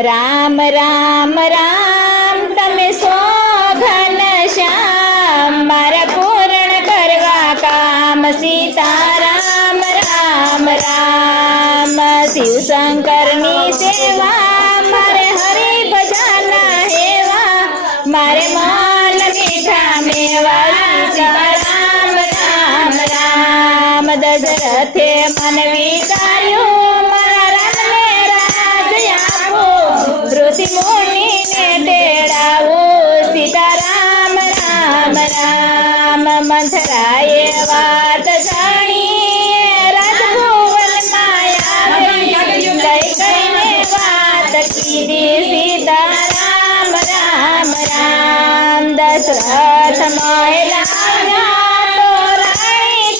રામ રામ રામ તમે સો ઘન શ્યામ મારા પૂર્ણ કરવા કામ સીતારામ રામ રામ શિવ શંકરની સેવા મારે હરિ ભજન હેવા મારે મન મીઠા મેવા સીતારામ રામ રામ દશરથે મન વિચાર્યું મારા રામને રાજ આપો ઋષિ મુનિને તેડાવો સીતારામ રામ રામ મંથરાએ વાત જાણી રાજભુવનમાં આવી લઈ કઈને વાત કીધી સીતારામ રામ રામ દશરથ મહેલા તો રાણી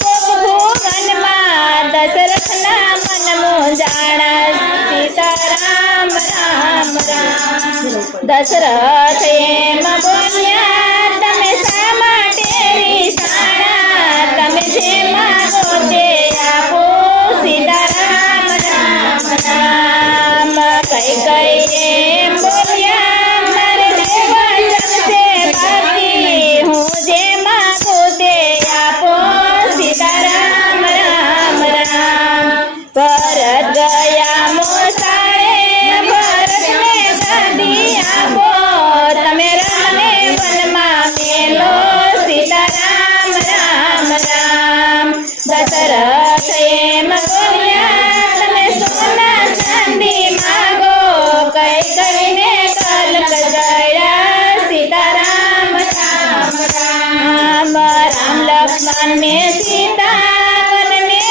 ભુવનમાં દશરથના મન મૂંઝાણા સીતારામ રામ રામ દશરથ એમ બોલ્યા તમે શા માટે રીસાણા તમે જે માગો તે આપો સીતારામ રામ રામ કઈ કઈ એમ બોલ્યા મારે દેવા જશે બાકી હું જે માગો તે આપો સીતારામ રામ રામ ભરત ગયા મોસાળે ભરતને ગાદી આપો તમે રામને વનમાં મેલો સીતારામ રામ રામ દશરથ એમ બોલ્યા તમે સોના ચાંદી માગો કઈ કરીને કલક ગયા સીતારામ રામ રામ રામ લક્ષ્મણ ને સીતા વનને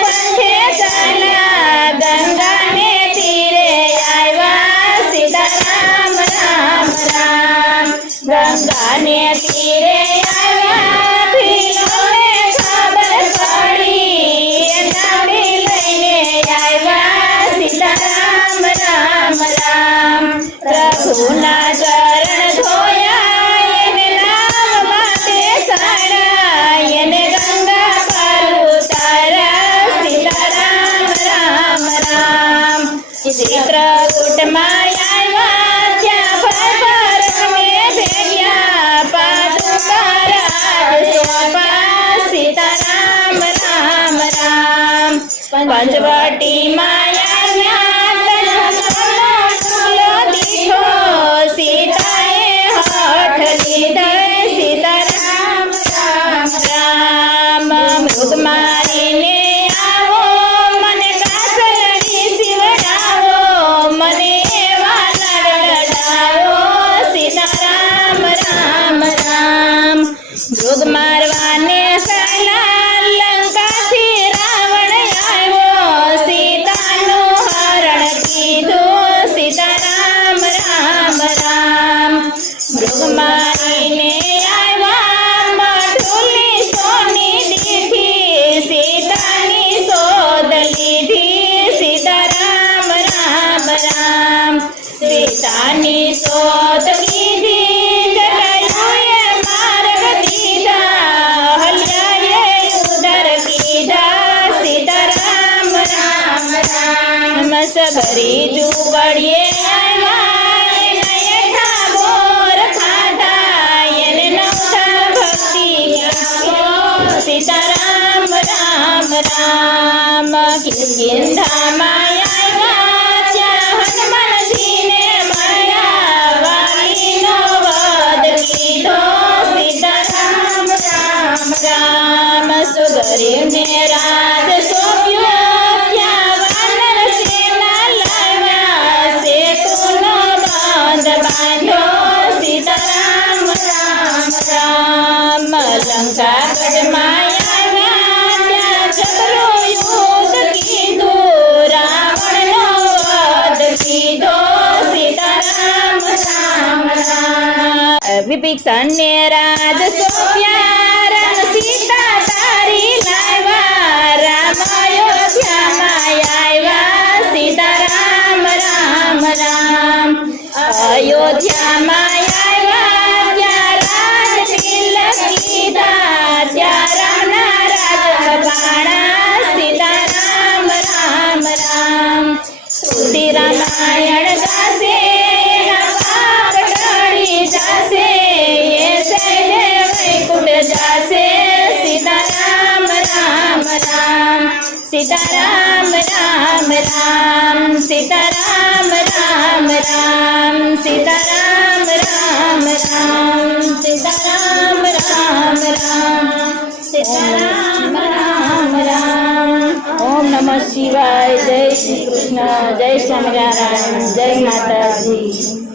પંથે ચાલ્યા ગંગાને તીરે આવ્યા સીતારામ રામ રામ ગંગાને તીરે આવ્યા ભીલોને ખબર પડી નાડી લઈને આવ્યા સીતારામ રામ રામ પ્રભુના ચરણ ધોયા એને નામમાં બેસાડ્યા એને ગંગા પર ઉતાર્યા સીતારામ રામ રામ ચિત્રકૂટમાં આવ્યા ત્યાં ભરતને ભેગ્યા પાદુકા રાજ સોંપા સીતારામ રામ રામ પંચવટીમાં આવ્યા તનો દીઠો સીતાએ હઠ લીધે સીતારામ રામ રામ મૃગ મારીને આવો મને કાસલડી શિવડાવો મને એવા લડાવો સીતારામ રામ રામ મૃગ મારવાને પહેલા લંકાથી રાવણ આવ્યો સીતાનું હરણ કીધું સીતારામ રામ રામ મૃગ મારીને આવ્યા મઢુલી સોની દીધી સીતાની શોધ લીધી સીતારામ રામ રામ સીતાની શોધ લીધી જટાયુએ માર્ગ દીધા હલ્યાએ ઉદર કીધા સીતારામ રામ રામ સબરી જુગડીએ આવ્યા એને એઠા બોર ખાધા એને નવધા ભક્તિ જ્ઞાનો સીતારામ રામ રામ કિષ્કિંધામાં આવ્યા ત્યાં હનુમાનજીને મળ્યા વાલીનો વધ કીધો સીતારામ રામ રામ સુગ્રીવને રાજ સોંપ્યો ત્યાં વાનર સેના લાવ્યા સેતુનો બંધ બાંધ્યો સીતારામ રામ રામ લંકા ગઢમાં આવ્યા ત્યાં જબરું યુદ્ધ કીધું રાવણનો વધ કીધો સીતારામ રામ રામ વિભીષણને રાજ સોંપ્યા રામ સીતા તારી લાવ્યા રામ અયોધ્યામાં આવ્યા સીતારામ રામ રામ અયોધ્યામાં આવ્યા ત્યાં રાજ તિલક કીધા ત્યાં રામના રાજપાણા સીતારામ રામ રામ તુલસી રામાયણ જાશે એના પાપ ટળી જાશે એ સૈને વૈકુંઠ જાશે સીતારામ રામ રામ સીતારામ રામ રામ સીતારામ રામ રામ સીતારામ રામ રામ સીતારામ રામ રામ સીતારામ રામ રામ ઓમ નમઃ શિવાય જય શ્રી કૃષ્ણ જય સ્વામિનારાયણ જય માતાજી